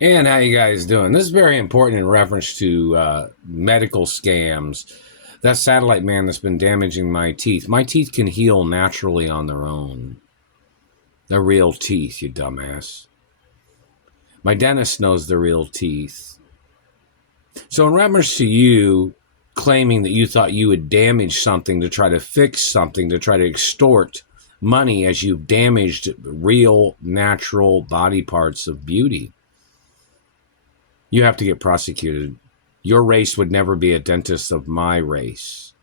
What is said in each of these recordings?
And how you guys doing? This is very important in reference to medical scams. That satellite man that's been damaging my teeth. My teeth can heal naturally on their own. They're real teeth, you dumbass. My dentist knows they're real teeth. So in reference to you claiming that you thought you would damage something to try to fix something, to try to extort money as you've damaged real, natural body parts of beauty, you have to get prosecuted. Your race would never be a dentist of my race.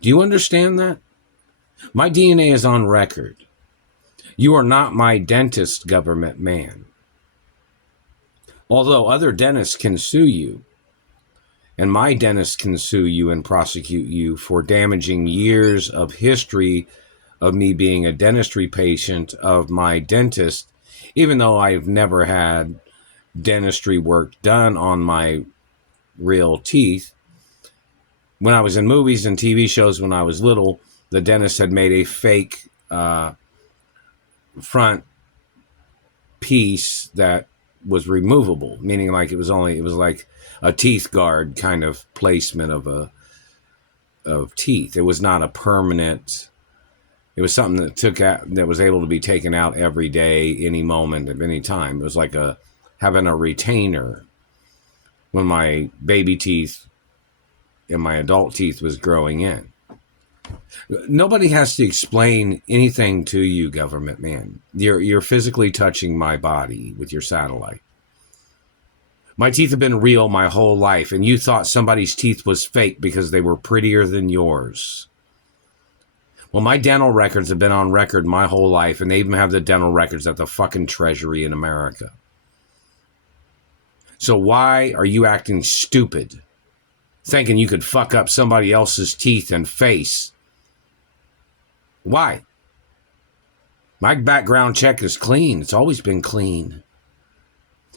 Do you understand that? My DNA is on record. You are not my dentist, government man. Although other dentists can sue you, and my dentist can sue you and prosecute you for damaging years of history of me being a dentistry patient of my dentist, even though I've never had dentistry work done on my real teeth. When I was in movies and TV shows when I was little, the dentist had made a fake front piece that was removable, meaning like it was like a teeth guard kind of placement of teeth. It was not a permanent. It was something that was able to be taken out every day, any moment, at any time. It was like having a retainer when my baby teeth and my adult teeth was growing in. Nobody has to explain anything to you, government man. You're physically touching my body with your satellite. My teeth have been real my whole life, and you thought somebody's teeth was fake because they were prettier than yours. Well, my dental records have been on record my whole life, and they even have the dental records at the fucking Treasury in America. So why are you acting stupid, thinking you could fuck up somebody else's teeth and face? Why? My background check is clean. It's always been clean.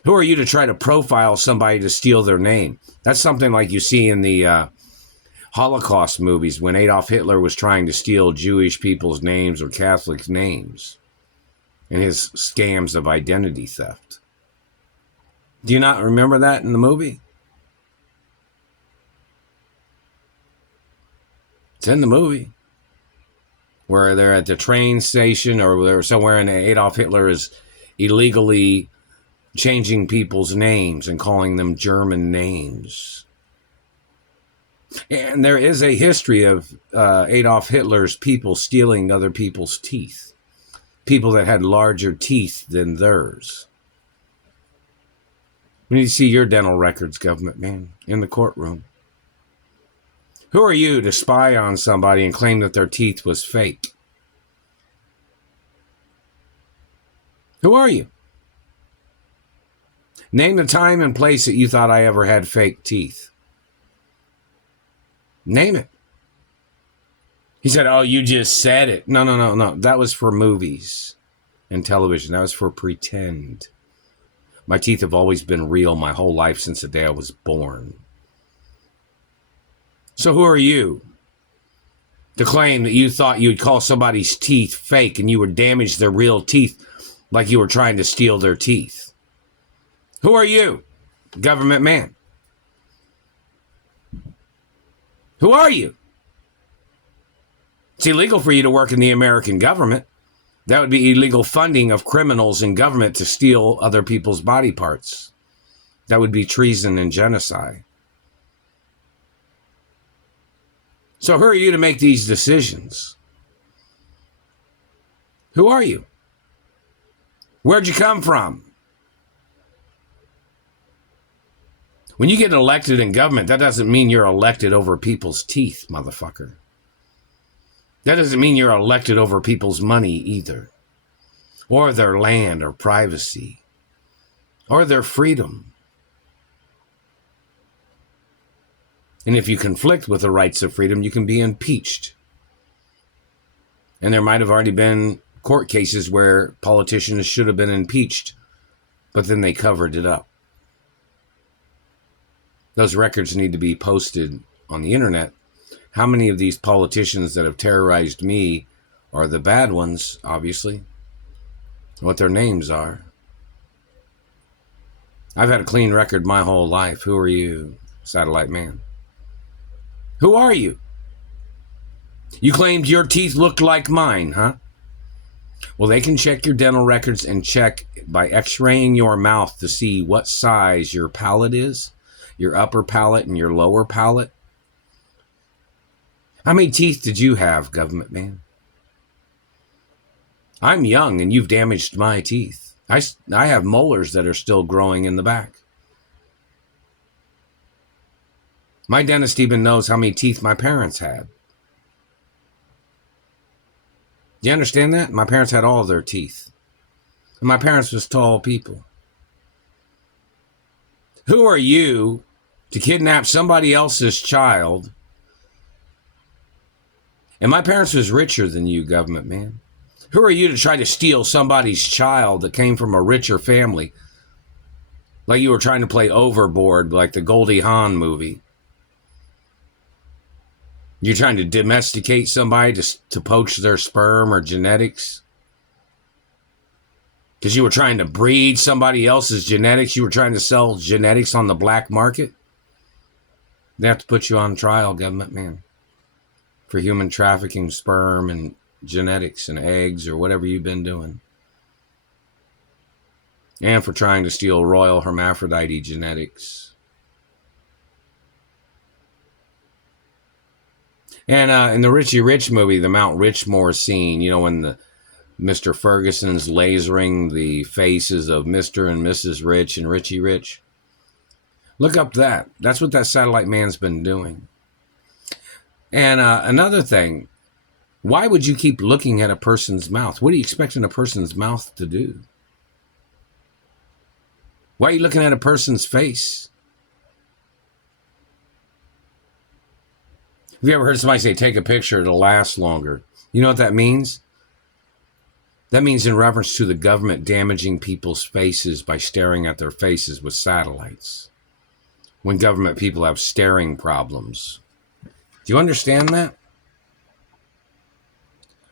Who are you to try to profile somebody to steal their name? That's something like you see in the Holocaust movies when Adolf Hitler was trying to steal Jewish people's names or Catholic names and his scams of identity theft. Do you not remember that in the movie? It's in the movie. Where they're at the train station or they're somewhere and Adolf Hitler is illegally changing people's names and calling them German names. And there is a history of Adolf Hitler's people stealing other people's teeth. People that had larger teeth than theirs. We need to see your dental records, government man, in the courtroom. Who are you to spy on somebody and claim that their teeth was fake? Who are you? Name the time and place that you thought I ever had fake teeth. Name it. He said, oh, you just said it. No. That was for movies and television. That was for pretend. My teeth have always been real my whole life since the day I was born. So who are you to claim that you thought you would call somebody's teeth fake and you would damage their real teeth like you were trying to steal their teeth? Who are you, government man? Who are you? It's illegal for you to work in the American government. That would be illegal funding of criminals in government to steal other people's body parts. That would be treason and genocide. So who are you to make these decisions? Who are you? Where'd you come from? When you get elected in government, that doesn't mean you're elected over people's teeth, motherfucker. That doesn't mean you're elected over people's money either, or their land or privacy, or their freedom. And if you conflict with the rights of freedom, you can be impeached. And there might have already been court cases where politicians should have been impeached, but then they covered it up. Those records need to be posted on the internet. How many of these politicians that have terrorized me are the bad ones, obviously? What their names are. I've had a clean record my whole life. Who are you, satellite man? Who are you? You claimed your teeth looked like mine, huh? Well, they can check your dental records and check by x-raying your mouth to see what size your palate is, your upper palate and your lower palate. How many teeth did you have, government man? I'm young and you've damaged my teeth. I have molars that are still growing in the back. My dentist even knows how many teeth my parents had. Do you understand that? My parents had all of their teeth. And my parents was tall people. Who are you to kidnap somebody else's child? And my parents was richer than you, government man. Who are you to try to steal somebody's child that came from a richer family? Like you were trying to play Overboard, like the Goldie Hawn movie. You're trying to domesticate somebody to poach their sperm or genetics? Because you were trying to breed somebody else's genetics? You were trying to sell genetics on the black market? They have to put you on trial, government man, for human trafficking, sperm and genetics and eggs or whatever you've been doing. And for trying to steal royal hermaphrodite genetics. And in the Richie Rich movie, the Mount Richmore scene, you know, when Mr. Ferguson's lasering the faces of Mr. and Mrs. Rich and Richie Rich. Look up that. That's what that satellite man's been doing. And another thing, why would you keep looking at a person's mouth? What are you expecting a person's mouth to do? Why are you looking at a person's face? Have you ever heard somebody say, take a picture, it'll last longer? You know what that means? That means in reference to the government damaging people's faces by staring at their faces with satellites. When government people have staring problems. Do you understand that?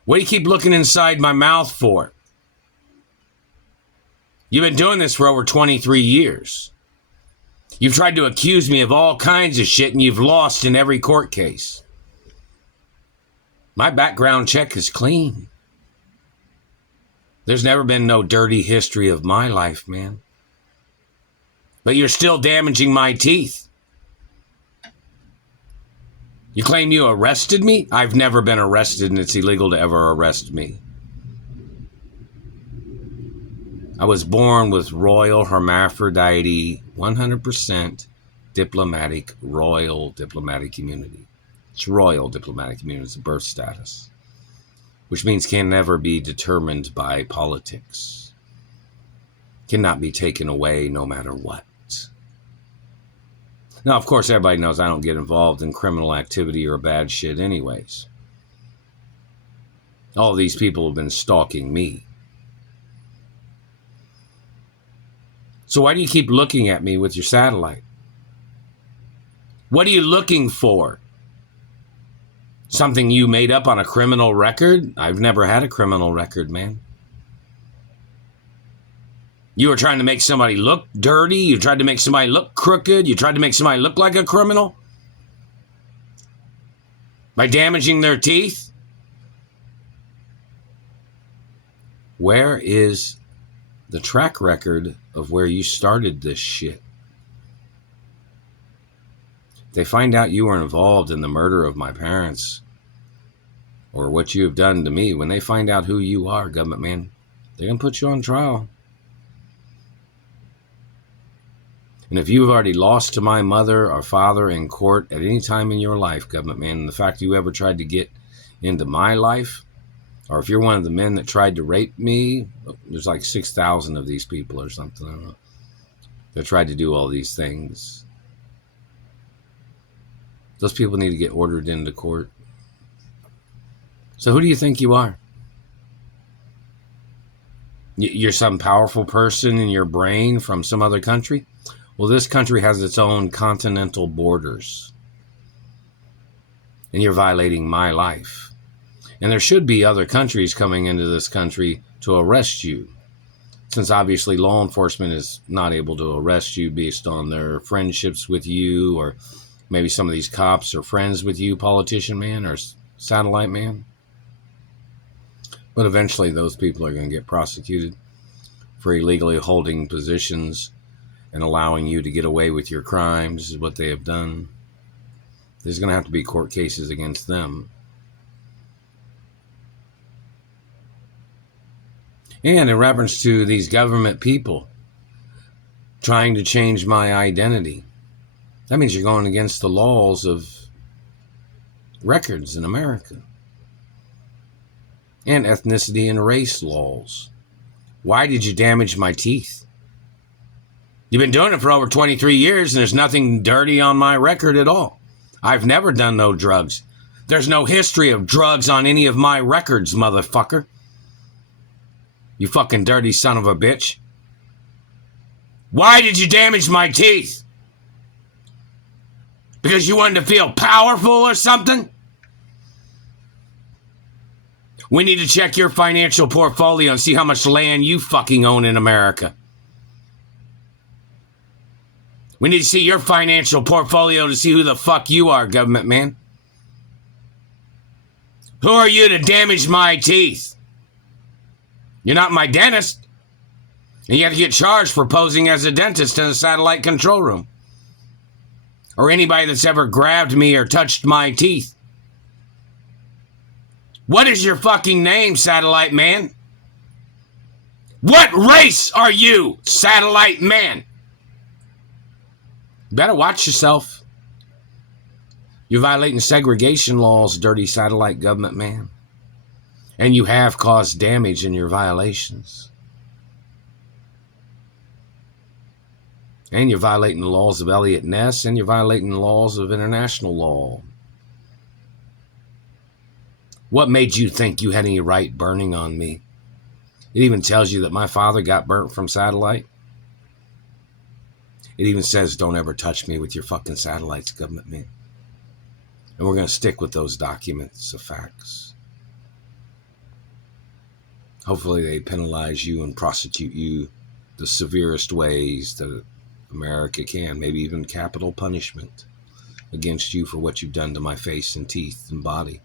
What do you keep looking inside my mouth for? You've been doing this for over 23 years. You've tried to accuse me of all kinds of shit and you've lost in every court case. My background check is clean. There's never been no dirty history of my life, man. But you're still damaging my teeth. You claim you arrested me? I've never been arrested and it's illegal to ever arrest me. I was born with royal hermaphrodite, 100% diplomatic, royal diplomatic immunity. It's royal diplomatic immunity. It's a birth status, which means can never be determined by politics. Cannot be taken away no matter what. Now, of course, everybody knows I don't get involved in criminal activity or bad shit anyways. All these people have been stalking me. So why do you keep looking at me with your satellite? What are you looking for? Something you made up on a criminal record? I've never had a criminal record, man. You were trying to make somebody look dirty. You tried to make somebody look crooked. You tried to make somebody look like a criminal by damaging their teeth. Where is the track record of where you started this shit? They find out you were involved in the murder of my parents or what you have done to me. When they find out who you are, government man, they're going to put you on trial. And if you've already lost to my mother or father in court at any time in your life, government man, and the fact you ever tried to get into my life, or if you're one of the men that tried to rape me, there's like 6,000 of these people or something, I don't know, that tried to do all these things. Those people need to get ordered into court. So who do you think you are? You're some powerful person in your brain from some other country? Well, this country has its own continental borders. And you're violating my life. And there should be other countries coming into this country to arrest you, since obviously law enforcement is not able to arrest you based on their friendships with you, or maybe some of these cops are friends with you, politician man or satellite man. But eventually those people are going to get prosecuted for illegally holding positions and allowing you to get away with your crimes is what they have done. There's going to have to be court cases against them. And in reference to these government people trying to change my identity, that means you're going against the laws of records in America and ethnicity and race laws. Why did you damage my teeth? You've been doing it for over 23 years and there's nothing dirty on my record at all. I've never done no drugs. There's no history of drugs on any of my records, motherfucker. You fucking dirty son of a bitch. Why did you damage my teeth? Because you wanted to feel powerful or something? We need to check your financial portfolio and see how much land you fucking own in America. We need to see your financial portfolio to see who the fuck you are, government man. Who are you to damage my teeth? You're not my dentist. And you have to get charged for posing as a dentist in a satellite control room. Or anybody that's ever grabbed me or touched my teeth. What is your fucking name, satellite man? What race are you, satellite man? Better watch yourself. You're violating segregation laws, dirty satellite government man. And you have caused damage in your violations. And you're violating the laws of Elliot Ness, and you're violating the laws of international law. What made you think you had any right burning on me? It even tells you that my father got burnt from satellite. It even says, don't ever touch me with your fucking satellites, government man. And we're going to stick with those documents of facts. Hopefully they penalize you and prosecute you the severest ways that America can, maybe even capital punishment against you for what you've done to my face and teeth and body.